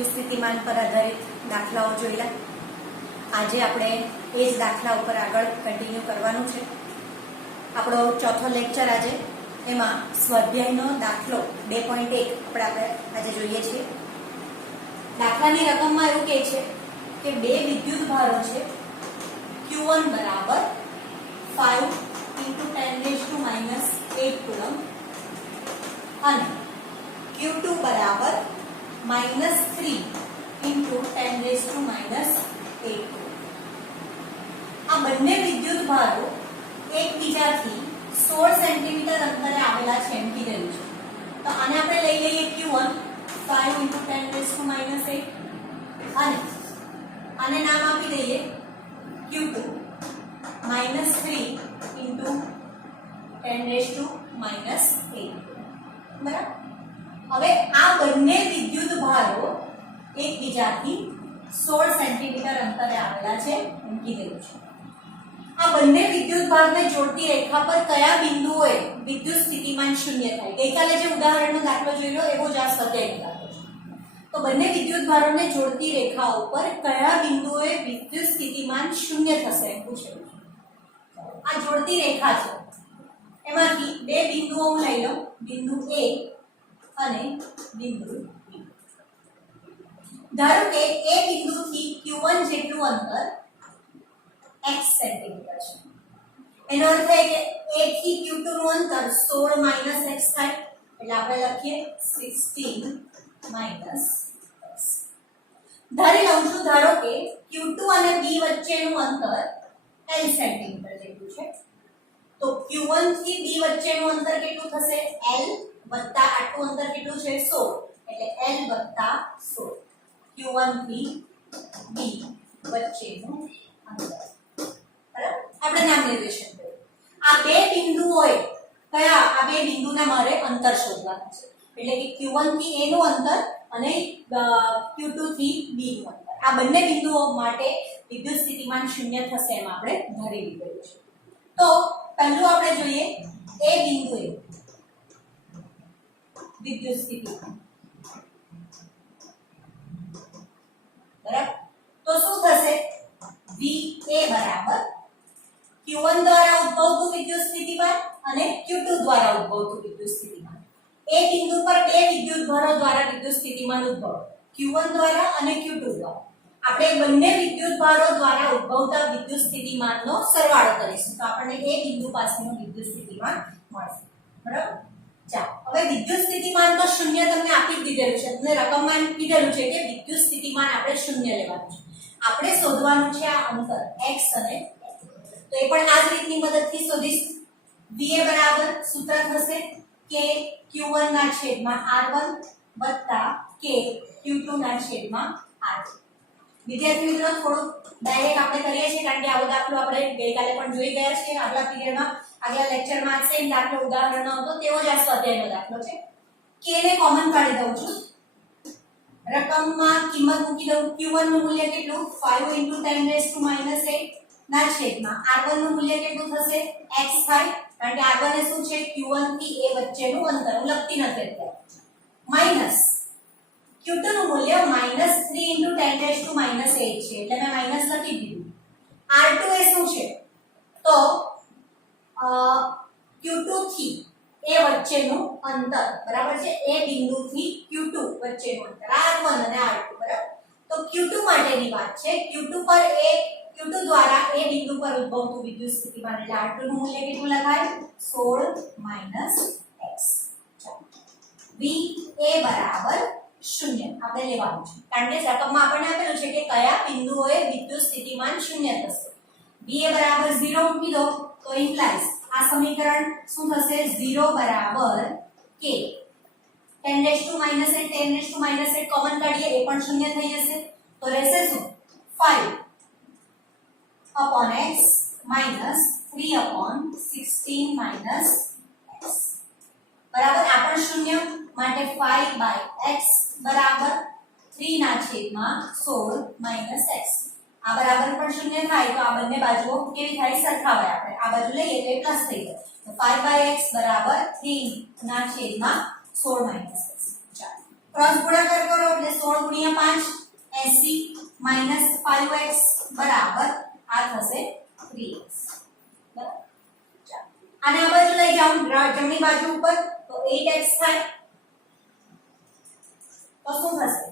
વિદ્યુત સ્થિતિમાન પર આધારિત દાખલાઓ જોઈલા. આજે આપણે એ જ દાખલા ઉપર આગળ કન્ટિન્યુ કરવાનું છે. આપણો ચોથો લેક્ચર આજે, એમાં સ્વાધ્યાયનો દાખલો 2.1 આપણે આજે જોઈએ છીએ. દાખલાની રકમમાં એવું કહે છે કે બે વિદ્યુત ભારો છે Q1 બરાબર 5 × 10⁻⁸ કુલમ અને Q2 બરાબર -3 × 10⁻⁸ આ બંને વિદ્યુત ભારો એકબીજાથી 16 સેન્ટીમીટર અંતરે આવેલા છે એમ કીધેલું છે. તો આને આપણે લઈ લઈએ Q1 5 × 10⁻⁸ અને આને નામ આપી દઈએ Q2 -3 × 10⁻⁸ બરાબર. હવે આ બંને વિદ્યુત ભારો એકબીજાથી 16 સેન્ટીમીટર અંતરે આવેલા છે એમ કીધેલું છે. આ બંને વિદ્યુત ભારને જોડતી રેખા પર કયા બિંદુઓએ વિદ્યુત સ્થિતિમાન શૂન્ય થાય? ગઈકાલે જે ઉદાહરણનો દાખલો જોયો એવો જ આ સ્વાધ્યાયનો દાખલો છે. તો બંને વિદ્યુત ભારોને જોડતી રેખાઓ પર કયા બિંદુઓએ વિદ્યુત સ્થિતિમાન શૂન્ય થશે એમ પૂછેલું છે. આ જોડતી રેખા છે, એમાંથી બે બિંદુઓ હું લઈ લઉં, બિંદુ A અને બિંદુ B. ધારો કે A બિંદુથી Q1 જેટલું અંતર x સેન્ટીમીટર છે. એનો અર્થ થાય કે A થી Q2 નું અંતર 16 - x થાય, એટલે આપણે લખીએ 16 - x. ધારી લઉં છું, ધારો કે Q2 અને B વચ્ચેનું અંતર L સેન્ટીમીટર જેટલું છે. તો Q1 થી B વચ્ચેનું અંતર કેટલું થશે? L વત્તા આટલું અંતર કેટલું છે? 16, એટલે L વત્તા 16 Q1 થી B વચ્ચેનું અંતર. બરાબર, આપણે નામ નિર્દેશન કર્યું. આ બે બિંદુઓએ કયા? આ બે બિંદુના મારે અંતર શોધવાનું છે, એટલે કે Q1 થી A નું અંતર અને Q2 થી B નું અંતર. આ બંને બિંદુઓ માટે વિદ્યુત સ્થિતિમાન શૂન્ય થશે એમ આપણે ધારી લીધેલું છે. તો પહેલું આપણે જોઈએ A બિંદુએ વિદ્યુત સ્થિતિમાન. બરાબર, તો શું થશે? VA બરાબર Q1 દ્વારા ઉદ્ભવતું વિદ્યુત સ્થિતિમાન અને Q2 દ્વારા ઉદ્ભવતું વિદ્યુત સ્થિતિમાન. A બિંદુ પર બે વિદ્યુત ભારો દ્વારા વિદ્યુત સ્થિતિમાન ઉદ્ભવ, Q1 દ્વારા અને Q2 દ્વારા. આપણે બંને વિદ્યુત ભારો દ્વારા ઉદ્ભવતા વિદ્યુત સ્થિતિમાનનો સરવાળો કરીશું, તો આપણને A બિંદુ પાસેનું વિદ્યુત સ્થિતિમાન મળશે. બરાબર, ચાલો હવે વિદ્યુત સ્થિતિમાન તો શૂન્ય તમને આપી દીધેલું છે, તમને રકમમાં કીધેલું છે કે વિદ્યુત સ્થિતિમાન આપણે શૂન્ય લેવાનું છે. આપણે શોધવાનું છે આ અંતર x અને y. તો એ પણ આ જ રીતની મદદથી શોધીશું. VA બરાબર સૂત્ર થશે k Q1 ના છેદમાં R1 વત્તા k Q2 ના છેદમાં R2. વિદ્યાર્થી મિત્રો, થોડું ડાયરેક્ટ આપણે કરીએ છીએ, કારણ કે આવો દાખલો આપણે ગઈકાલે પણ જોઈ ગયા છીએ. આગલા પીરિયડમાં, આગલા લેક્ચરમાં સેમ દાખલો ઉદાહરણનો હતો, તેવો જ આ સ્વાધ્યાયનો દાખલો છે. k ને કોમન કાઢી દઉં છું, રકમમાં કિંમત મૂકી દઉં. Q1 નું મૂલ્ય કેટલું? 5 × 10⁻⁸ ના છેદમાં R1 નું મૂલ્ય કેટલું થશે? x થાય, કારણ કે R1 એ શું છે? Q1 થી A વચ્ચેનું અંતર. હું લખતી નથી અત્યારે. માઈનસ Q2 નું મૂલ્ય -3 × 10⁻⁸ છે, એટલે મેં માઈનસ લખી દીધું. R2 એ શું છે? તો Q2 થી A વચ્ચેનું અંતર, બરાબર છે? A બિંદુથી Q2 વચ્ચેનું અંતર R1 અને R2. બરાબર, તો Q2 માટેની વાત છે. Q2 દ્વારા A બિંદુ પર ઉદ્ભવતું વિદ્યુત સ્થિતિમાન, એટલે R2 નું મૂલ્ય કેટલું લખાય? 16 - x. ચાલો, VA બરાબર 0 આપણે લેવાનું છે, કારણ કે રકમમાં આપણને આપેલું છે કે કયા બિંદુઓએ વિદ્યુત સ્થિતિમાન શૂન્ય થશે. VA બરાબર 0 મૂકી દો, તો ઇમ્પ્લાઇઝ આ સમીકરણ શું થશે? 0 બરાબર k 10⁻⁸ કોમન કાઢીએ, એ પણ શૂન્ય થઈ જશે. તો રહેશે શું? 5 / x - 3/16 - x. બરાબર, આ પણ શૂન્ય, માટે 5/x બરાબર 3 ના છેદમાં 16 - x. આ બરાબર પણ શૂન્ય થાય, તો આ બંને બાજુઓ કેવી થાય? સરખાવાય. આપણે આ બાજુ લઈએ તો એ પ્લસ થઈ જાય. તો 5/x બરાબર 3 ના છેદમાં 16 - x. ચાલો, क्रॉस गुणाकार करो એટલે 16 ગુણ્યા 5 80 માઈનસ 5x બરાબર આ થશે 3x બરાબર ચાલો આને આ બાજુ લઈ જાઓ જમણી બાજુ ઉપર તો 8x થાય તો શું થશે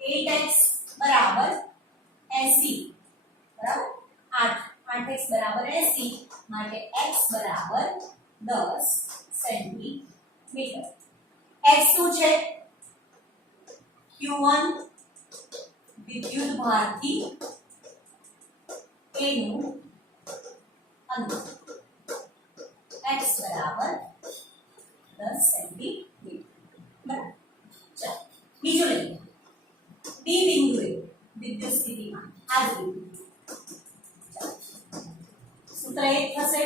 8x બરાબર 80 બરાબર 8x બરાબર 80 માટે x બરાબર 10 સેન્ટીમીટર x શું છે q1 વિદ્યુત ભારથી a નું અંતર x બરાબર 10 સેન્ટીમીટર બરાબર ચાલો બીજું લઈએ b બિંદુએ વિદ્યુત સ્થિતિમાન આ જ બિંદુ सूत्र एक થશે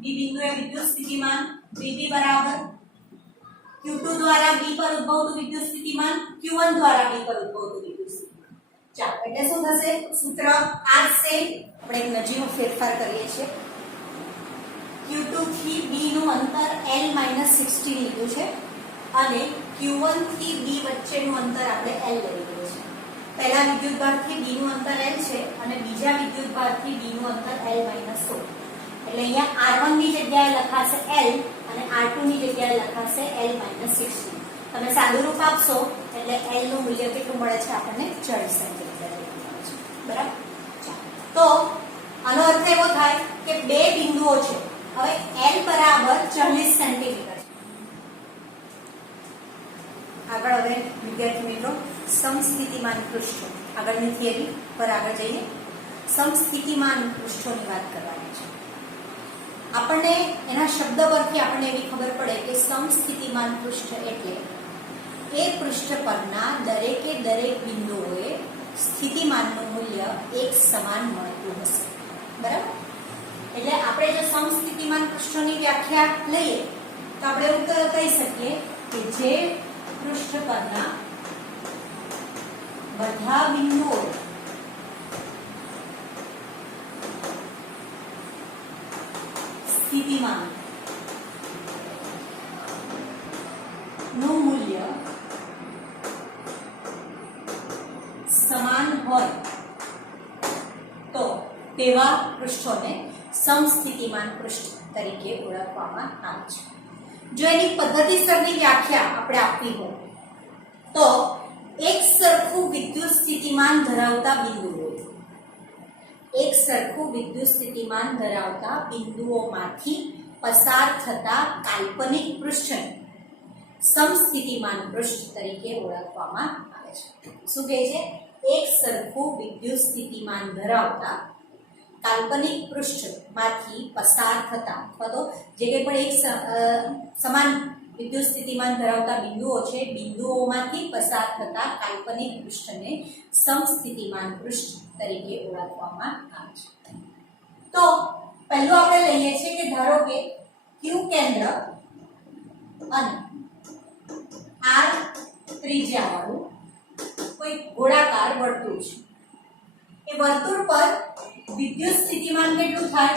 b બિંદુએ વિદ્યુત સ્થિતિમાન Vb બરાબર q2 દ્વારા b પર ઉદ્ભવતું વિદ્યુત સ્થિતિમાન q1 દ્વારા b પર ઉદ્ભવતું વિદ્યુત સ્થિતિમાન ચાલો એટલે શું થશે સૂત્ર આ છે આપણે એક નજીવો ફેરફાર કરીએ છીએ q2 થી b નું અંતર l 16 લીધું છે અને q1 થી b વચ્ચેનું અંતર આપણે l લઈ લીધું છે पहला विद्युत भार थी b નું અંતર l છે અને બીજા વિદ્યુત ભાર થી b નું અંતર l - 16 એટલે અહીંયા r1 ની જગ્યાએ લખાશે l અને r2 ની જગ્યાએ લખાશે l - 16 તમે સાદું રૂપ આપશો એટલે l નું મૂલ્ય કેટલું મળે છે આપણને 40 સેન્ટીમીટર મળે છે બરાબર તો આનો અર્થ એવો થાય કે બે બિંદુઓ છે હવે l બરાબર 40 સેન્ટીમીટર આગળ હવે વિદ્યાર્થી મિત્રો સમસ્થિતિમાન પૃષ્ઠો આગળની થિયરી પર આગળ જઈએ સમસ્થિતિમાન પૃષ્ઠોની વાત કરવાની છે આપણને એના શબ્દ પરથી આપણને એવી ખબર પડે કે સમસ્થિતિમાન પૃષ્ઠ એટલે એ પૃષ્ઠ પરના દરેકે દરેક બિંદુઓએ સ્થિતિમાનનું મૂલ્ય એક સમાન મળતું હશે બરાબર એટલે આપણે જો સમસ્થિતિમાન પૃષ્ઠોની વ્યાખ્યા લઈએ તો આપણે એવું કહી શકીએ કે જે પૃષ્ઠ પરના બધા બિંદુઓ સ્થિતિમાન નું મૂલ્ય સમાન હોય તો તેવા પૃષ્ઠોને સમસ્થિતિમાન પૃષ્ઠ તરીકે ઓળખવામાં આવે છે જો એની પદ્ધતિસરની વ્યાખ્યા આપણે આપવી હોય તો એક સરખું વિદ્યુત સ્થિતિમાન ધરાવતા બિંદુઓ એક સરખું વિદ્યુત સ્થિતિમાન ધરાવતા બિંદુઓમાંથી પસાર થતા કાલ્પનિક પૃષ્ઠને સમસ્થિતિમાન પૃષ્ઠ તરીકે ઓળખવામાં આવે છે શું કહે છે એક સરખું વિદ્યુત સ્થિતિમાન ધરાવતા કાલ્પનિક પૃષ્ઠમાંથી પસાર થતા અથવા તો જે કંઈ પણ એક સમાન વિદ્યુત સ્થિતિમાન ધરાવતા બિંદુઓ છે બિંદુઓમાંથી પસાર થતા કાલ્પનિક પૃષ્ઠને સમસ્થિતિમાન પૃષ્ઠ તરીકે ઓળખવામાં આવે છે તો પહેલું આપણે લઈએ છીએ કે ધારો કે q કેન્દ્ર અને r ત્રિજ્યાવાળું કોઈ ગોળાકાર વર્તુળ છે એ વર્તુળ પર વિદ્યુત સ્થિતિમાન કેટલું થાય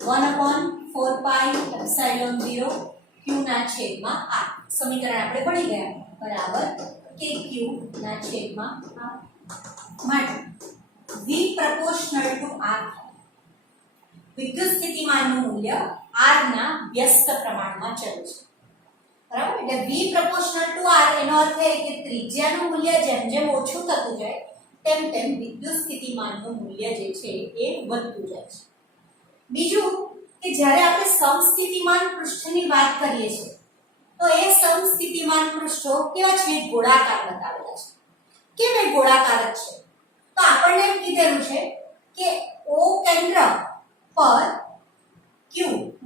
1/4πε0 q ના છેદમાં r સમીકરણ આપણે ભણી ગયા બરાબર kq ના છેદમાં r માટે v proportional to r વિદ્યુત સ્થિતિમાનનું મૂલ્ય r ના વ્યસ્ત પ્રમાણમાં ચલ છે બરાબર એટલે v proportional to r એનો અર્થ એ કે ત્રિજ્યાનું મૂલ્ય જેમ જેમ ઓછું થતું જાય તેમ તેમ વિદ્યુત સ્થિતિમાનનું મૂલ્ય જે છે એ વધતું જાય છે બીજું કે જ્યારે આપણે સમસ્થિતિમાન પૃષ્ઠની વાત કરીએ છીએ તો એ સમસ્થિતિમાન પૃષ્ઠો કેવા છે ગોળાકાર બતાવેલા છે કેમ એ ગોળાકાર જ છે તો આપણને એમ કીધેલું છે કે O કેન્દ્ર પર Q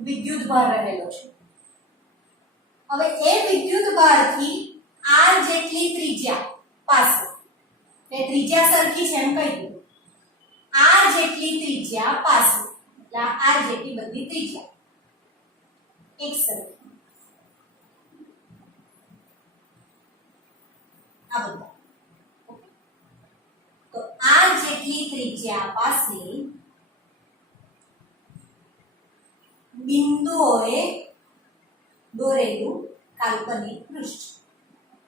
વિદ્યુત ભાર રહેલો છે હવે એ વિદ્યુત ભારથી r જેટલી ત્રિજ્યા પાસે એ ત્રિજ્યા સરખી છે એમ કહી દઉં r જેટલી ત્રિજ્યા પાસે એટલે r જેટલી બધી ત્રિજ્યા એક સરખી આ બધા તો r જેટલી ત્રિજ્યા પાસે બિંદુઓએ દોરેલું કાલ્પનિક પૃષ્ઠ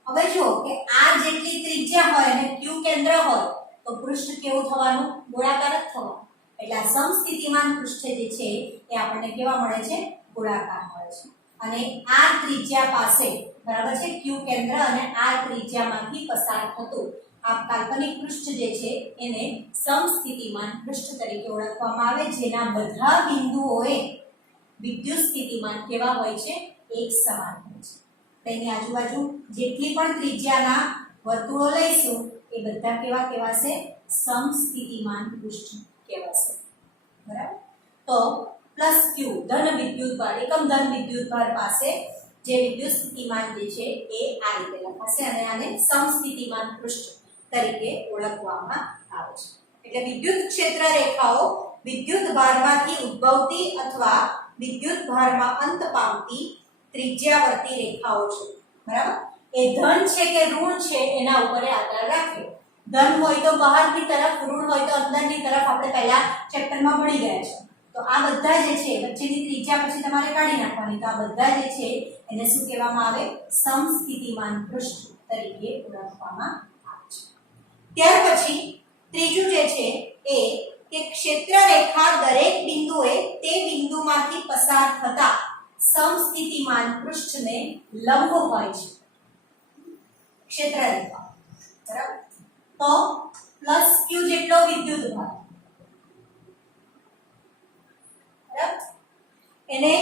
હવે જો કે r જેટલી ત્રિજ્યા હોય અને q કેન્દ્ર હોય તો પૃષ્ઠ કેવું થવાનું? ગોળાકાર જ થવાનું. એટલે આ સમસ્થિતિમાન પૃષ્ઠ જે છે એ આપણને કેવા મળે છે? ગોળાકાર મળે છે. અને r ત્રિજ્યા પાસે બરાબર છે q કેન્દ્ર અને r ત્રિજ્યામાંથી પસાર થતું આ કાલ્પનિક પૃષ્ઠ જે છે એને સમસ્થિતિમાન પૃષ્ઠ તરીકે ઓળખવામાં આવે, જેના બધા બિંદુઓએ વિદ્યુત સ્થિતિમાન કેવા હોય છે? એક સમાન હોય છે. તેની આજુબાજુ જેટલી પણ ત્રિજ્યાના વર્તુળો લઈશું એ બધા કેવા કહેવાશે? સમસ્થિતિમાન પૃષ્ઠ કહેવાશે. બરાબર? તો પ્લસ q ધન વિદ્યુતભાર, એકમ ધન વિદ્યુતભાર પાસે જે વિદ્યુત સ્થિતિમાન જે છે એ આ રીતે લખાશે અને આને સમસ્થિતિમાન પૃષ્ઠ તરીકે ઓળખવામાં આવે છે. એટલે વિદ્યુત ક્ષેત્ર રેખાઓ વિદ્યુત ભારમાંથી ઉદ્ભવતી અથવા વિદ્યુત ભારમાં અંત પામતી ત્રિજ્યાવર્તી રેખાઓ છે. બરાબર? એ ધન છે કે ઋણ છે એના ઉપર આધાર રાખે. ધન હોય તો બહારની તરફ, ઋણ હોય તો અંદરની તરફ. આપણે પહેલા ચેપ્ટરમાં ભણી ગયા છે. તો આ બધા જે છે વચ્ચેની ત્રિજ્યા પછી તમારે કાઢી નાખવાની. તો આ બધા જે છે એને શું કહેવામાં આવે? સમસ્થિતિમાન પૃષ્ઠ તરીકે ઓળખવામાં આવે છે. ત્યાર પછી ત્રીજું જે છે એ કે ક્ષેત્ર રેખા દરેક બિંદુએ તે બિંદુમાંથી પસાર થતા સમસ્થિતિમાન પૃષ્ઠને લંબ હોય છે. ક્ષેત્ર રેખા બરાબર? તો પ્લસ q જેટલો વિદ્યુત ભાર બરાબર એને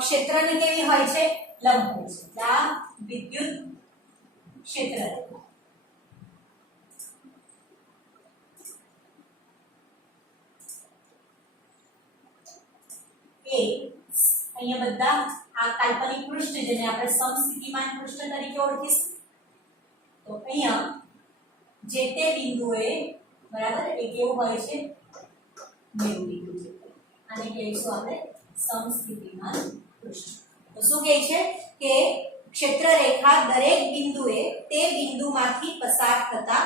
ક્ષેત્રને કેવી હોય છે? લંબ હોય છે. આ વિદ્યુત ક્ષેત્ર રેખા એ અહીંયા બધા આ કાલ્પનિક પૃષ્ઠ જેને આપણે સમસ્થિતિમાન પૃષ્ઠ તરીકે ઓળખીશું. તો અહીંયા જે તે બિંદુએ બરાબર એ કેવું હોય છે? 90 ડિગ્રી જેટલું. આને કહીશું આપણે સમસ્થિતિમાન પૃષ્ઠ. તો શું કહે છે કે ક્ષેત્ર રેખા દરેક બિંદુએ તે બિંદુમાંથી પસાર થતા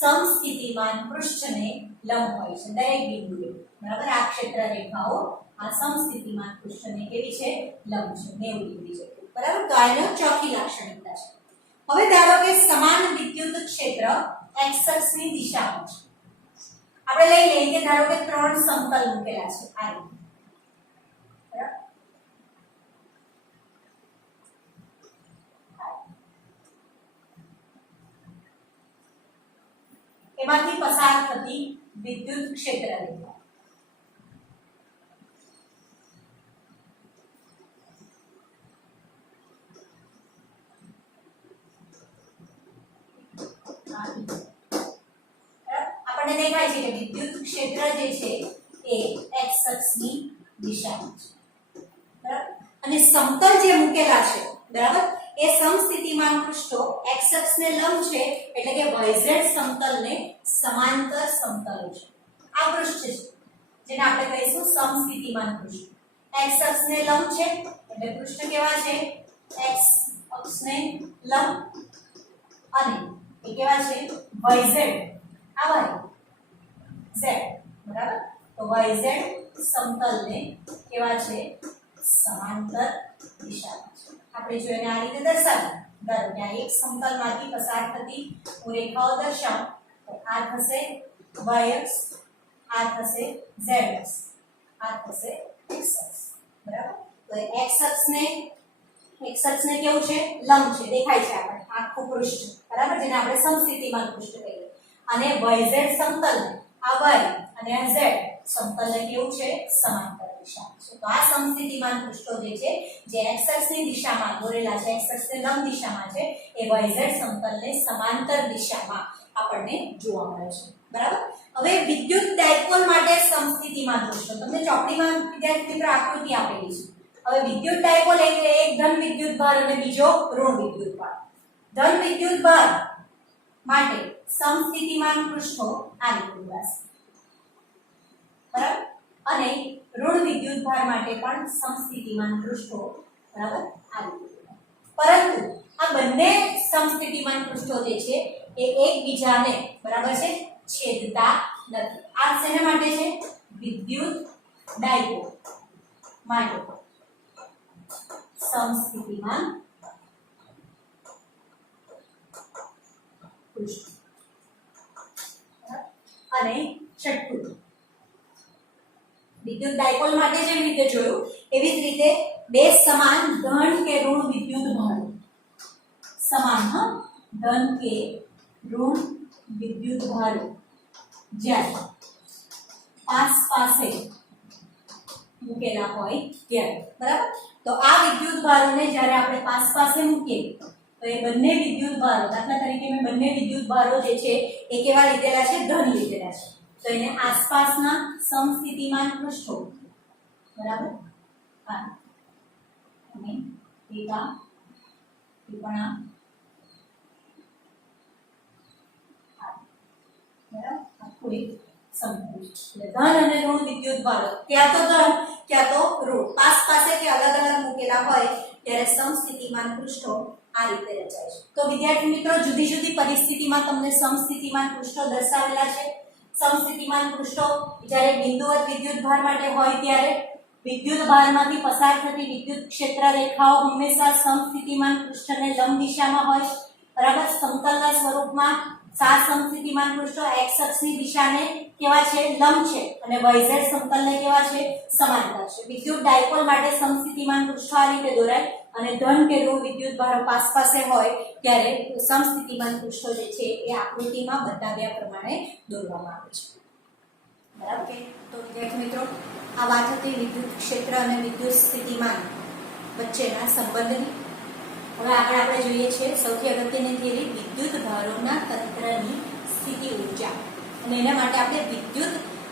સમસ્થિતિમાન પૃષ્ઠને લંબ હોય છે. દરેક બિંદુએ બરાબર આ ક્ષેત્ર રેખાઓ આ સમસ્થિતિમાન પૃષ્ઠને કેવી છે? લંબ છે 90 ડિગ્રી જેટલું. બરાબર? તો આનો ચોથી લાક્ષણિકતા છે. હવે ધારો કે સમાન વિદ્યુત ક્ષેત્ર x અક્ષની દિશામાં છે. આપણે લઈ લઈએ કે ધારો કે ત્રણ સમતલ મૂકેલા છે આ રીતે. બરાબર? એમાંથી પસાર થતી વિદ્યુત ક્ષેત્ર રેખા આપણને દેખાય છે કે વિદ્યુત ક્ષેત્ર જે છે એ x અક્ષની દિશામાં છે. બરાબર? અને સમતલ જે મૂકેલા છે બરાબર એ સમસ્થિતિમાન પૃષ્ઠો x અક્ષને લંબ છે એટલે કે yz સમતલને સમાંતર સમતલો છે. આ પૃષ્ઠ છે જેને આપણે કહીશું સમસ્થિતિમાન પૃષ્ઠ. x અક્ષને લંબ છે એટલે પૃષ્ઠ કેવા છે? x અક્ષને લંબ અને એ કેવા છે? yz આ y z બરાબર? તો yz સમતલને કેવા છે? સમાંતર દિશામાં છે. આપણે જો એને આ રીતે દર્શાવીએ ધારો કે આ એક સમતલમાંથી પસાર થતી હું રેખાઓ દર્શાવું તો આ થશે y અક્ષ, આ થશે z અક્ષ, આ થશે x અક્ષ. બરાબર? તો x અક્ષને કેવું છે? લંબ છે, દેખાય છે આપણે આખું પૃષ્ઠ. બરાબર? જેને આપણે સમસ્થિતિમાન પૃષ્ઠ કહીએ. અને yz સમતલ આ y અને આ z સમતલને કેવું છે? સમાંતર દિશામાં છે. તો આ સમસ્થિતિમાન પૃષ્ઠો જે છે જે x અક્ષની દિશામાં દોરેલા છે, x અક્ષને લંબ દિશામાં છે, એ yz સમતલને સમાંતર દિશામાં આપણને જોવા મળે છે. બરાબર? હવે વિદ્યુત ડાયપોલ માટે સમસ્થિતિમાન પૃષ્ઠો તમને ચોપડીમાં વિદ્યાર્થી મિત્રો આકૃતિ આપેલી છે. હવે વિદ્યુત ડાયપોલ એટલે એક ધન વિદ્યુત ભાર અને બીજો ઋણ વિદ્યુત ભાર. ધન વિદ્યુત ભાર માટે સમસ્થિતિમાન પૃષ્ઠો આ રીતે દોરાશે. બરાબર? અને ઋણ વિદ્યુત ભાર માટે પણ સમસ્થિતિમાન પૃષ્ઠો બરાબર આ રીતે. પરંતુ આ બંને સમસ્થિતિમાન પૃષ્ઠો જે છે એ એકબીજાને બરાબર છે છેદતા નથી. આ શેના માટે છે? વિદ્યુત ડાયપોલ માટે સમસ્થિતિમાન પૃષ્ઠ. અને છઠ્ઠું વિદ્યુત ડાયપોલ માટે જેવી રીતે જોયું એવી જ રીતે બે સમાન ધન કે ઋણ વિદ્યુત ભારો સમાન ધન કે ઋણ વિદ્યુત ભારો જ્યારે પાસે મૂકેલા હોય ત્યારે બરાબર. તો આ વિદ્યુત ભારોને જ્યારે આપણે પાસે મૂકીએ તો એ બંને વિદ્યુત ભારો દાખલા તરીકે મેં બંને વિદ્યુત ભારો જે છે એ કેવા લીધેલા છે ધન લીધેલા છે તો એને આસપાસના સમસ્થિતિમાન પૃષ્ઠો બરાબર અને એકા ટિપ્પણા બરાબર આખું એક સમપૃષ્ઠ. ધન અને ઋણ વિદ્યુત ભારો ક્યાં તો ધન ક્યાં તો ઋણ પાસે કે અલગ અલગ મૂકેલા હોય ત્યારે સમસ્થિતિમાન પૃષ્ઠો આ રીતે રચાય છે. તો વિદ્યાર્થી મિત્રો જુદી જુદી પરિસ્થિતિમાં તમને સમસ્થિતિમાન પૃષ્ઠો દર્શાવેલા છે. સમસ્થિતિમાન પૃષ્ઠો જ્યારે બિંદુવત વિદ્યુત ભાર માટે હોય ત્યારે વિદ્યુત ભારમાંથી પસાર થતી વિદ્યુત ક્ષેત્ર રેખાઓ હંમેશા સમસ્થિતિમાન પૃષ્ઠને લંબ દિશામાં હોય બરાબર. સમતલના સ્વરૂપમાં સમસ્થિતિમાન પૃષ્ઠો x અક્ષની દિશાને કેવા છે લંબ છે અને yz સમતલને કેવા છે સમાંતર છે. વિદ્યુત ડાયપોલ માટે સમસ્થિતિમાન પૃષ્ઠો આ રીતે દોરાય અને ધન કે ઋણ વિદ્યુત ભારો પાસે હોય ત્યારે સમસ્થિતિમાન પૃષ્ઠો જે છે એ આકૃતિમાં બતાવ્યા પ્રમાણે દોરવામાં આવે છે બરાબર. તો વિદ્યાર્થી મિત્રો આ વાત હતી વિદ્યુત ક્ષેત્ર અને વિદ્યુત સ્થિતિમાન વચ્ચેના સંબંધની. હવે આગળ આપણે જોઈએ છીએ સૌથી અગત્યની થિયરી વિદ્યુત ભારોના તંત્રની સ્થિતિ ઊર્જા અને એના માટે આપણે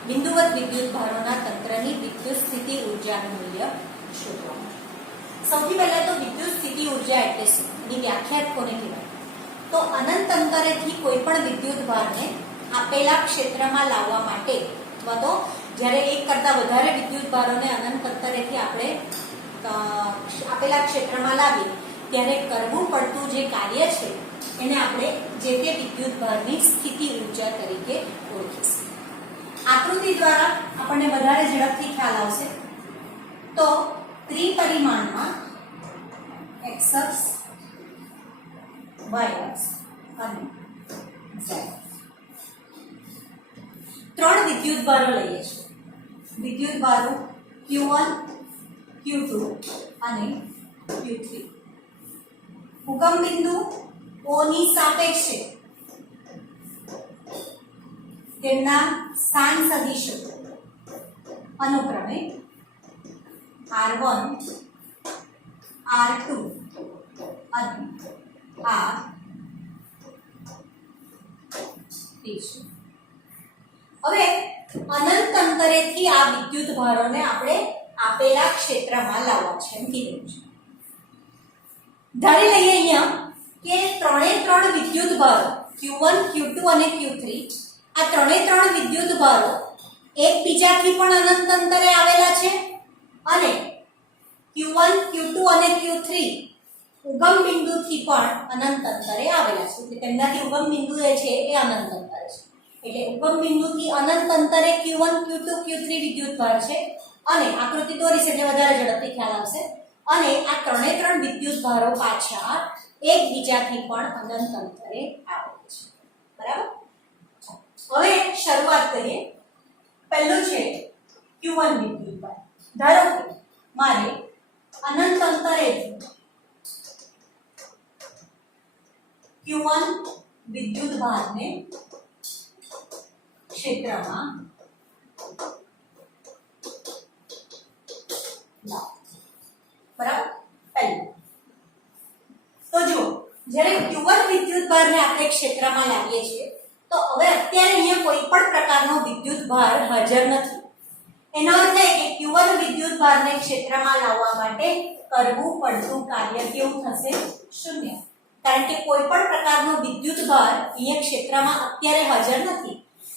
બિંદુવત વિદ્યુત ભારોના તંત્રની વિદ્યુત સ્થિતિ ઊર્જાનું મૂલ્ય શોધવાનું. સૌથી પહેલા તો વિદ્યુત સ્થિતિ ઊર્જા એટલે શું એની વ્યાખ્યા કોને કહેવાય તો અનંત અંતરેથી કોઈ પણ વિદ્યુત ભારને આપેલા ક્ષેત્રમાં લાવવા માટે અથવા તો જ્યારે એક કરતા વધારે વિદ્યુત ભારોને અનંત અંતરેથી આપણે આપેલા ક્ષેત્રમાં લાવીએ ત્યારે કરવું પડતું જે કાર્ય છે એને આપણે જે તે વિદ્યુત ભારની સ્થિતિ ઊર્જા તરીકે ઓળખીશું. આકૃતિ દ્વારા આપણને વધારે ઝડપથી ખ્યાલ આવશે. તો ત્રિપરિમાણમાં x અક્ષ y અક્ષ અને z ત્રણ વિદ્યુત ભારો લઈએ છીએ. વિદ્યુત ભારો q1 q2 અને q3. ઉગમ બિંદુ O ની સાપેક્ષે તેમના સ્થાન સદિશો અનુક્રમે r1 r2 અને r3 છે. હવે અનંત અંતરેથી આ વિદ્યુત ભારોને આપણે આપેલા ક્ષેત્રમાં લાવવા છે એમ કીધું છે. ધારી લઈએ અહીંયા કે ત્રણ વિદ્યુત ભારો Q1 Q2 અને Q3 આ ત્રણ વિદ્યુત ભારો એકબીજાથી પણ અનંત અંતરે આવેલા છે અને Q1 Q2 અને Q3 ઉગમ બિંદુથી પણ અનંત અંતરે આવેલા છે. એટલે તેમનાથી ઉગમ બિંદુ જે છે એ અનંત અંતરે છે. એટલે ઉગમ બિંદુથી અનંત અંતરે Q1 Q2 Q3 વિદ્યુત ભાર છે અને આકૃતિ દોરીશ એટલે વધારે ઝડપથી ખ્યાલ આવશે. અને આ ત્રણ વિદ્યુત ભારો પાછા એકબીજાથી પણ અનંત અંતરે આવે છે બરાબર. હવે શરૂઆત કરીએ. પહેલું છે Q1 વિદ્યુત ભાર. ધારો કે મારે અનંત અંતરે Q1 વિદ્યુત ભારને ક્ષેત્રમાં બરાબર. પહેલું તો જો જ્યારે Q1 વિદ્યુત ભારને આપણે ક્ષેત્રમાં લાવીએ છીએ તો હવે અત્યારે અહીંયા કોઈ પણ પ્રકારનો વિદ્યુત ભાર હાજર નથી. એનો અર્થ એ કે Q1 વિદ્યુત ભારને ક્ષેત્રમાં લાવવા માટે કરવું પડતું કાર્ય કેવું થશે શૂન્ય. કારણ કે કોઈ પણ પ્રકારનો વિદ્યુત ભાર અહીંયા ક્ષેત્રમાં અત્યારે હાજર નથી.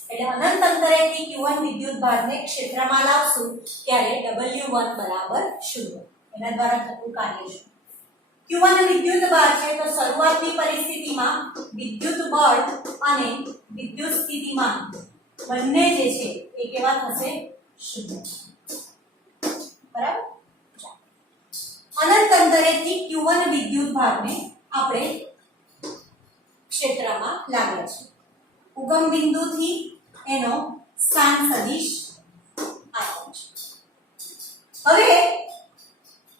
એટલે અનંત અંતરેથી Q1 વિદ્યુત ભારને ક્ષેત્રમાં લાવશું ત્યારે W1 બરાબર 0. એના દ્વારા થતું કાર્ય શું Q1 વિદ્યુત ભાર છે તો શરૂઆતની પરિસ્થિતિમાં વિદ્યુત બળ અને વિદ્યુત સ્થિતિમાન બંને જે છે એ કેવા થશે 0 બરાબર. અનંત અંતરેથી Q1 વિદ્યુત ભારને આપણે ક્ષેત્રમાં લાવ્યા ઉગમ બિંદુથી એનો સ્થાન સદિશ આપ્યો છે. હવે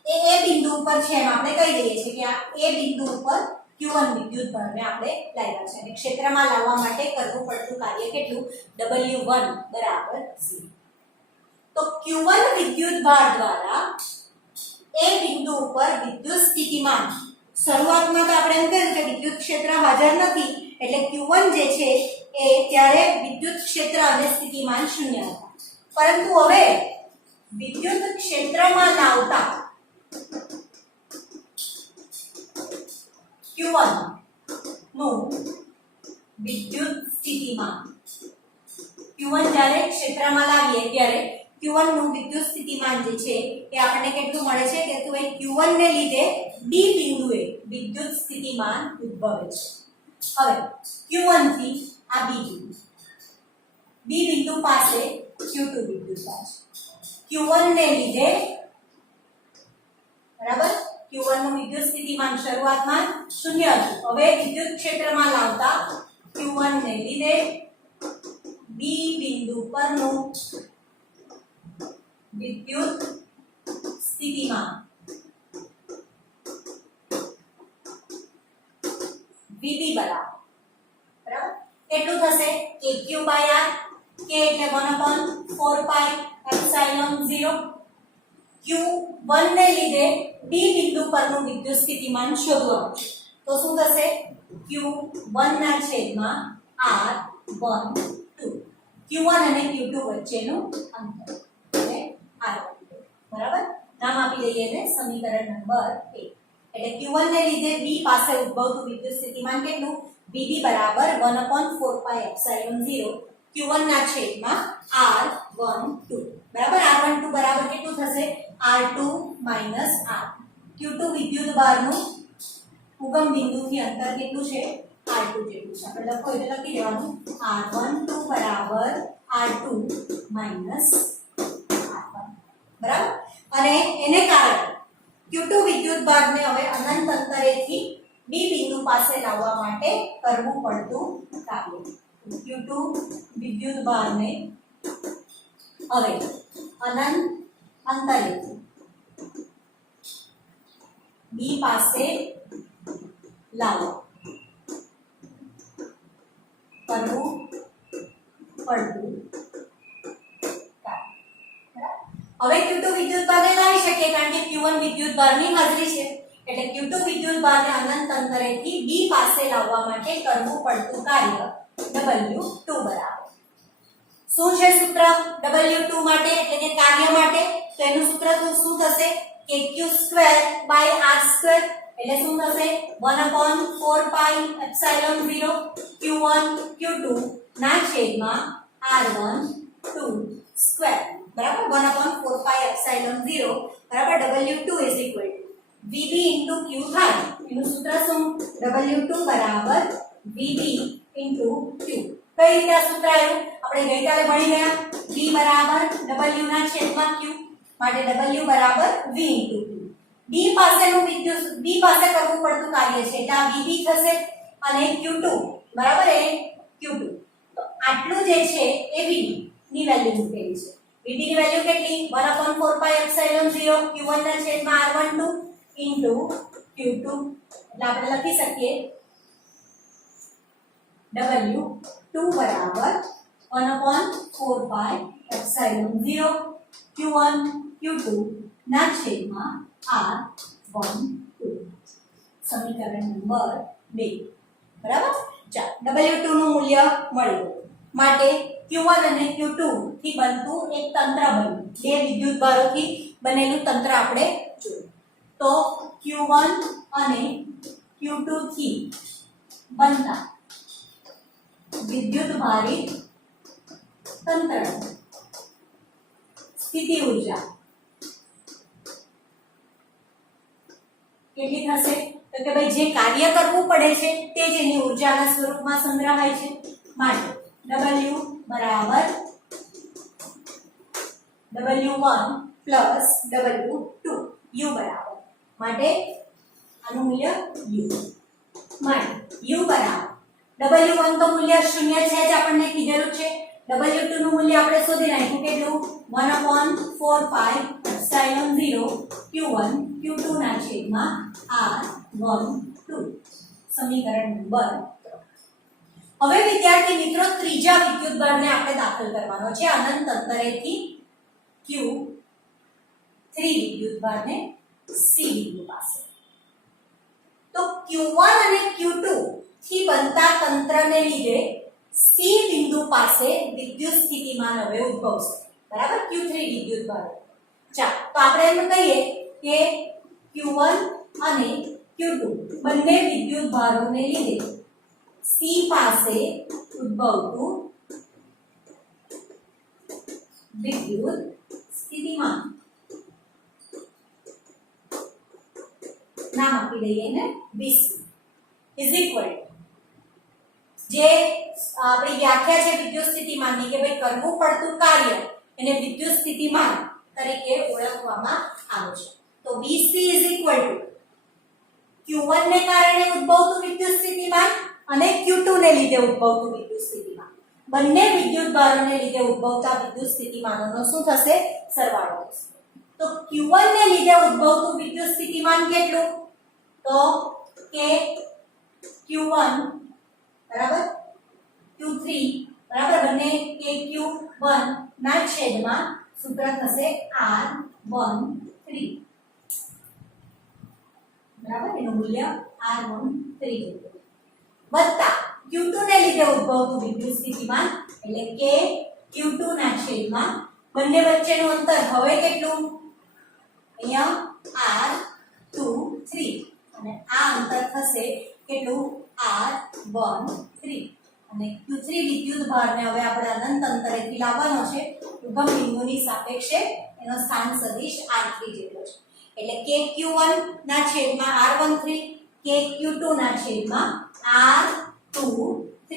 એ બિંદુ ઉપર છે એમ આપણે કહી દઈએ છીએ કે આ એ બિંદુ ઉપર q1 વિદ્યુત ભારને આપણે લાવ્યા છે અને ક્ષેત્રમાં લાવવા માટે કરવું પડતું કાર્ય કેટલું W1 બરાબર 0. તો q1 વિદ્યુત ભાર દ્વારા એ બિંદુ ઉપર વિદ્યુત સ્થિતિમાન શરૂઆતમાં તો આપણે એમ કહ્યું કે વિદ્યુત ક્ષેત્ર હાજર નથી એટલે q1 જે છે એ ત્યારે વિદ્યુત ક્ષેત્ર અને સ્થિતિમાન શૂન્ય હતા. પરંતુ હવે વિદ્યુત ક્ષેત્રમાં લાવતા q1 નું વિદ્યુત સ્થિતિમાન q1 જ્યારે ક્ષેત્રમાં લાવીએ ત્યારે q1 નું વિદ્યુત સ્થિતિમાન જે છે એ આપણને કેટલું મળે છે કે ભાઈ q1 ને લીધે b બિંદુએ વિદ્યુત સ્થિતિમાન ઉદ્ભવે છે. હવે q1 થી આ b બિંદુ પાસે q2 વિદ્યુત ભાર છે. q1 ને લીધે બરાબર q1 નું વિદ્યુત સ્થિતિમાન શરૂઆતમાં શૂન્ય હતું. હવે વિદ્યુત ક્ષેત્રમાં લાવતા q1 ને લીધે b બિંદુ પરનું વિદ્યુત સ્થિતિમાન Vb બરાબર કેટલું થશે kq/r k એટલે 1/4πε0 q1 ને લીધે b બિંદુ પરનું વિદ્યુત સ્થિતિમાન શોધવાનું છે. તો શું થશે q1 ના છેદમાં r12 q1 અને q2 વચ્ચેનું અંતર એટલે r12 બરાબર. નામ આપી દઈએ ને સમીકરણ નંબર 1. એટલે q1 ને લીધે b પાસે ઉદ્ભવતું વિદ્યુત સ્થિતિમાન કેટલું Vb બરાબર 1/4πε0 q1 ના છેદમાં r12 બરાબર. r12 બરાબર કેટલું થશે r2 - r. q2 વિદ્યુત ભારનું ઉગમ બિંદુથી અંતર કેટલું છે r2 જેટલું છે. આપણે લખો એટલે લખી દેવાનું r12 બરાબર r2 - r1 બરાબર. અને એને કારણે q2 વિદ્યુત ભારને હવે અનંત અંતરેથી b બિંદુ પાસે લાવવા માટે કરવું પડતું કાર્ય. q2 વિદ્યુત ભારને હવે અનંત અંતરેથી b પાસે લાવવા કરવું પડતું હવે q2 વિદ્યુત ભારને લાવી શકીએ કારણ કે q1 વિદ્યુત ભારની હાજરી છે. એટલે q2 વિદ્યુત ભારને અનંત અંતરેથી b પાસે લાવવા માટે કરવું પડતું કાર્ય W2 બરાબર શું છે સૂત્ર W2 માટે એટલે કે કાર્ય માટે. તો એનું સૂત્ર શું થશે kq2/r2 એટલે શું થશે 1/4πε0 q1 q2 ના છેદમાં r12 સ્ક્વેર બરાબર 1/4πε0 બરાબર. W2 Vb * q થાય. એનું સૂત્ર શું W2 બરાબર Vb * q. કઈ રીતે આ સૂત્ર આવ્યું આપણે ગઈકાલે ભણી ગયા V બરાબર W ના છેદમાં q માટે W બરાબર V * q. B પાસેનું વિદ્યુત B પાસે કરવું પડતું કાર્ય છે એટલે આ Vb થશે અને q2 બરાબર એ q2. તો આટલું જે છે એ Vb ની વેલ્યુ મૂકેલી છે. Vb ની વેલ્યુ કેટલી 1/4πε0 q1 ના છેદમાં r12 * q2 એટલે આપણે લખી શકીએ W2 બરાબર 1/4πε0 q1 q2 ના છેદમાં r12 સમીકરણ નંબર 2 બરાબર. ચાલો W2 નું મૂલ્ય મળ્યું માટે q1 અને q2 થી બનતું એક તંત્ર બન્યું. બે વિદ્યુત ભારોથી બનેલું તંત્ર આપણે જોયું. તો q1 અને q2 થી બનતા વિદ્યુત ભારિત તંત્ર સ્થિતિ ઊર્જા કેટલી થશે તો કે ભાઈ જે કાર્ય કરવું પડે છે તે જ એની ઊર્જાના સ્વરૂપમાં સંગ્રહાય છે. માટે W બરાબર W1 પ્લસ W2 U બરાબર માટે આનું મૂલ્ય U માટે U બરાબર W1 તો મૂલ્ય 0 છે જ આપણને કીધેલું છે. W2 નું મૂલ્ય આપણે શોધી નાખ્યું કેટલું 1/4 pi epsilon 0 Q1 Q2 ના છેદમાં R12 સમીકરણ નંબર 3. હવે વિદ્યાર્થી મિત્રો ત્રીજા વિદ્યુતભારને આપણે દાખલ કરવાનો છે અનંત અંતરેથી Q3 વિદ્યુતભારને C બિંદુ પાસે. તો Q1 અને Q2 થી બનતા તંત્રને લીધે C બિંદુ પાસે વિદ્યુત સ્થિતિમાન હવે ઉદ્ભવશે. બરાબર Q3 વિદ્યુતભાર. ચાલો તો આપણે એમ કહીએ કે Q1 અને Q2 બંને વિદ્યુતભારોને લીધે C પાસે ઉદ્ભવતું વિદ્યુત સ્થિતિમાન નામ આપી દઈએ ને VC ઇઝ ઇક્વલ જે આપણી વ્યાખ્યા છે વિદ્યુત સ્થિતિમાનની કે ભાઈ કરવું પડતું કાર્ય એને વિદ્યુત સ્થિતિમાન તરીકે ઓળખવામાં આવે છે. તો VC is equal to Q1 ને કારણે ઉદ્ભવતું વિદ્યુત સ્થિતિમાન અને Q2 ને લીધે ઉદ્ભવતું વિદ્યુત સ્થિતિમાન. બંને વિદ્યુતભારોને લીધે ઉદ્ભવતા વિદ્યુત સ્થિતિમાનોનો શું થશે સરવાળો થશે. તો Q1 ને લીધે ઉદ્ભવતું વિદ્યુત સ્થિતિમાન કેટલું તો કે Q1 બરાબર Q3 બરાબર બંને કે Q1 ના છેદમાં સૂત્ર થશે R13 બરાબર એનું મૂલ્ય R13 વત્તા Q2 ને લીધે ઉદ્ભવતું વિદ્યુત સ્થિતિમાન એટલે કે Q2 ના છેદમાં બંને વચ્ચેનું અંતર હવે કેટલું અહીંયા R23 અને આ અંતર થશે કેટલું R13 અને Q3 વિદ્યુતભારને હવે આપણે અનંત અંતરેથી લાવવાનો છે ઉગમ બિંદુની સાપેક્ષે એનો સ્થાન સદિશ R3 જેટલો છે એટલે કે Q1 ના છેદમાં R13 કે Q2 ના છેદમાં R23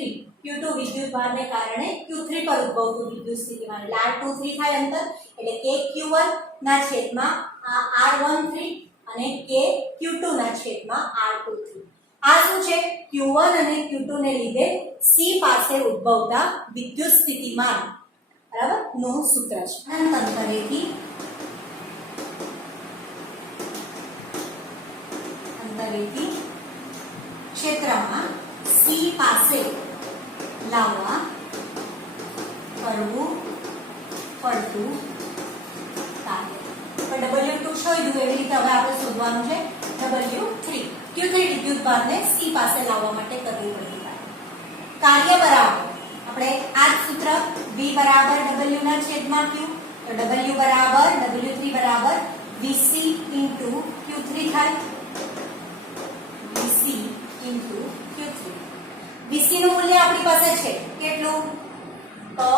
Q2 વિદ્યુતભારને કારણે Q3 પર ઉદ્ભવતું વિદ્યુત સ્થિતિમાન એટલે R23 થાય અંતર એટલે કે Q1 ના છેદમાં R13 અને કે Q2 ના છેદમાં R23 આ શું છે Q1 અને Q2 ને લીધે C પાસે ઉદ્ભવતા વિદ્યુત સ્થિતિમાન બરાબર નું સૂત્ર છે. અનંત અંતરેથી ક્ષેત્રમાં C પાસે લાવવા કરવું પડતું કાર્ય. પણ W2 શોધ્યું એવી રીતે હવે આપણે શોધવાનું છે W3 Q3 વિદ્યુતભારને C પાસે લાવવા માટે કરવું પડતું કાર્ય બરાબર આપણે આ સૂત્ર V બરાબર W ના છેદમાં Q તો W બરાબર W3 બરાબર VC Q3 થાય VC Q3 VC નું મૂલ્ય આપણી પાસે છે કેટલું તો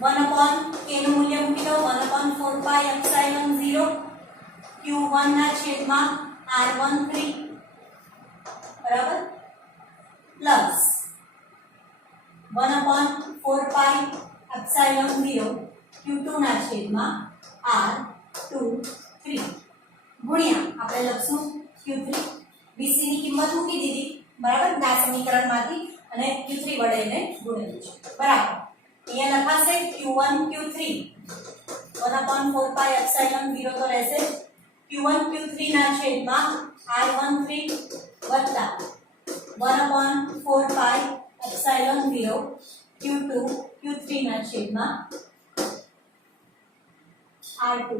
1/k નું મૂલ્ય મૂકી દો 1/4 pi epsilon 0 Q1 ના છેદમાં R13 બરાબર પ્લસ 1/4 pi epsilon 0 Q2 ના છેદમાં R23 ગુણ્યા આપણે લખશું Q3 VC ની કિંમત મૂકી દીધી બરાબર આ સમીકરણમાંથી અને Q3 વડે એને ગુણેલું છે બરાબર અહીંયા લખાશે Q1 Q3 1/4 pi epsilon 0 તો રહેશે Q1 Q3 ના છેદમાં R13 વત્તા 1/4 pi epsilon 0 Q2 Q3 ના છેદમાં R2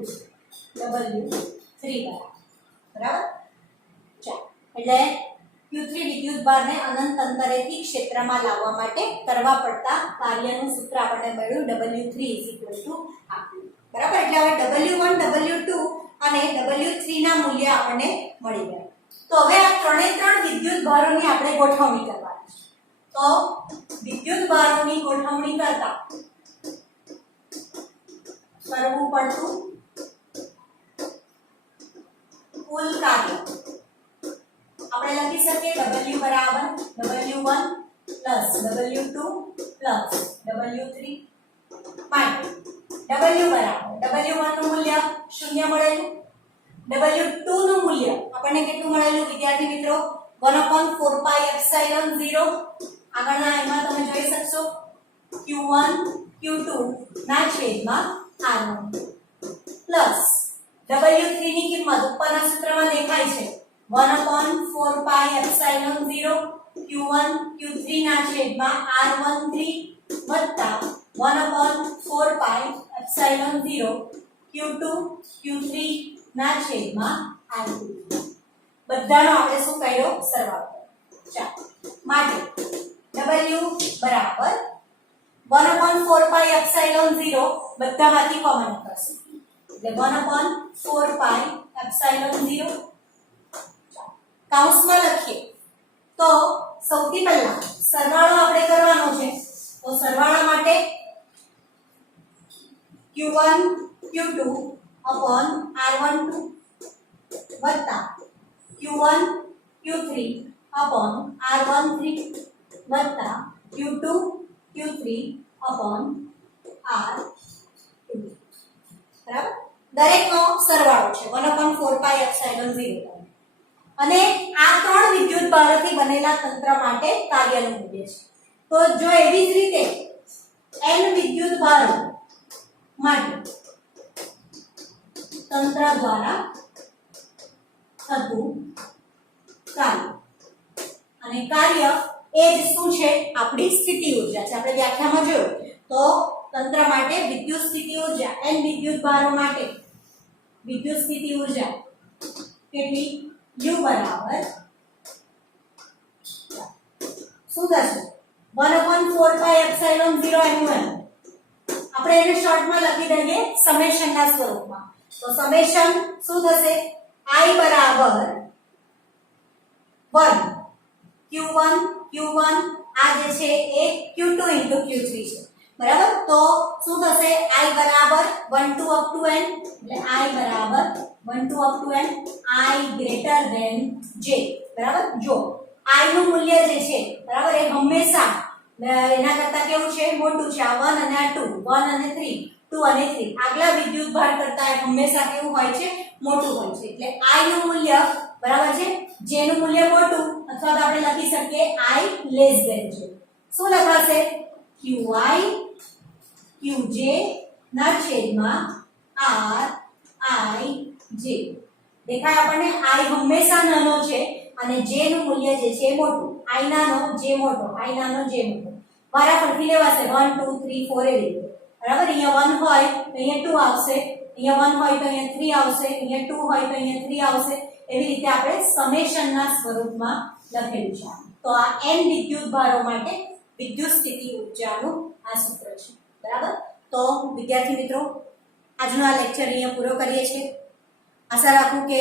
W3 બરાબર ચાલો એટલે Q3 વિદ્યુતભારને અનંત અંતરેથી ક્ષેત્રમાં લાવવા માટે કરવા પડતા કાર્યનું સૂત્ર આપણને મળ્યું W3 આપ્યું બરાબર એટલે હવે W1 W2 અને W3 ના મૂલ્ય આપણને મળી ગયા. તો હવે આ ત્રણ વિદ્યુતભારોની આપણે ગોઠવણી કરવાની છે. તો વિદ્યુતભારોની ગોઠવણી કરતા કરવું પડતું કુલ કાર્ય આપણે લખી શકીએ W બરાબર W1 W2 W3 માટે W બરાબર W1 નું મૂલ્ય 0 મળેલું W2 નું મૂલ્ય આપણને કેટલું મળેલું વિદ્યાર્થી મિત્રો 1/4 પાઈ એપ્સિલોન 0 આગળના એમાં તમે જોઈ શકશો q1 q2 ના છેદમાં r1 પ્લસ w3 ની કિંમત ઉપરના સૂત્રમાં દેખાય છે 1/4 પાઈ એપ્સિલોન 0 q1 q3 ના છેદમાં r13 વત્તા 1/4 પાઈ એપ્સિલોન 0 q2 q3 ના છેદમાં r2 બધાનો આપણે શું કર્યો સરવાળો ચાલો માટે w બરાબર 1/4 પાઈ એપ્સિલોન 0 બધામાંથી કોમન કરશે એટલે 1/4 પાઈ એપ્સિલોન 0 કૌંસમાં લખીએ તો સૌથી પહેલા સરવાળો આપણે કરવાનો છે તો સરવાળા માટે q1 q2 upon r12 વત્તા q1 q3 upon r13 વત્તા q2 q3 upon r2 બરાબર દરેકનો સરવાળો છે 1/4 પાઈ એપ્સિલોન 0 અને આ ત્રણ વિદ્યુત ભારથી બનેલા તંત્ર માટે કાર્યનું મૂલ્ય છે તો જો એવી જ રીતે n વિદ્યુત ભારો માટે તંત્ર દ્વારા થતું કાર્ય અને કાર્ય એ જ શું છે આપણી સ્થિતિ ઊર્જા છે આપણે વ્યાખ્યામાં જોયું તો તંત્ર માટે વિદ્યુત સ્થિતિ ઊર્જા n વિદ્યુત ભારો માટે વિદ્યુત સ્થિતિ ઊર્જા કેટલી u બરાબર શું થશે 1/4 પાઈ એપ્સિલોન 0 m1 આપણે એને શોર્ટમાં લખી દઈએ સમેશનના સ્વરૂપમાં તો સમેશન શું થશે i બરાબર 1 q1 q1 આ જે છે એ q2 * q3 છે બરાબર તો શું થશે i બરાબર 1 to up to n એટલે i બરાબર 1 to up to n i greater than j બરાબર જો i નું મૂલ્ય જે છે બરાબર એ હંમેશા એના કરતા કેવું છે મોટું છે આ 1 અને આ 2 1 અને 3 2 અને 3 આગલા વિદ્યુત ભાર કરતા હંમેશા કેવું હોય છે મોટું હોય છે એટલે i નું મૂલ્ય બરાબર છે j નું મૂલ્ય મોટું અથવા તો આપણે લખી શકીએ i less than j શું લખાશે qi qj ના છેદમાં r i j દેખાય આપણને i હંમેશા નાનો છે અને j નું મૂલ્ય જે છે મોટું i નાનો j મોટો i નાનો j મોટો વારા ફરતી લેવાશે 1 2 3 4 એવી રીતે બરાબર અહીંયા 1 હોય તો અહીંયા 2 આવશે અહીંયા 1 હોય તો અહીંયા 3 આવશે અહીંયા 2 હોય તો અહીંયા 3 આવશે એવી રીતે આપણે સમેશનના સ્વરૂપમાં લખેલું છે તો આ n વિદ્યુત ભારો માટે વિદ્યુત સ્થિતિ ઊર્જાનું આ સૂત્ર છે બરાબર તો વિદ્યાર્થી મિત્રો આજનો આ લેક્ચર અહીંયા પૂરો કરીએ છીએ આશા રાખું કે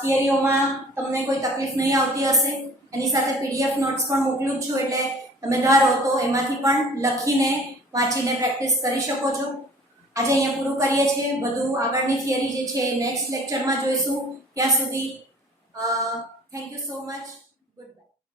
થિયરીઓમાં તમને કોઈ તકલીફ નહીં આવતી હશે એની સાથે પીડીએફ નોટ્સ પણ મોકલું જ છું એટલે તમે ધારો તો એમાંથી પણ લખીને વાંચીને પ્રેક્ટિસ કરી શકો છો આજે અહીંયા પૂરું કરીએ છીએ બધું આગળની થિયરી જે છે નેક્સ્ટ લેક્ચરમાં જોઈશું ત્યાં સુધી થેન્ક યુ સો મચ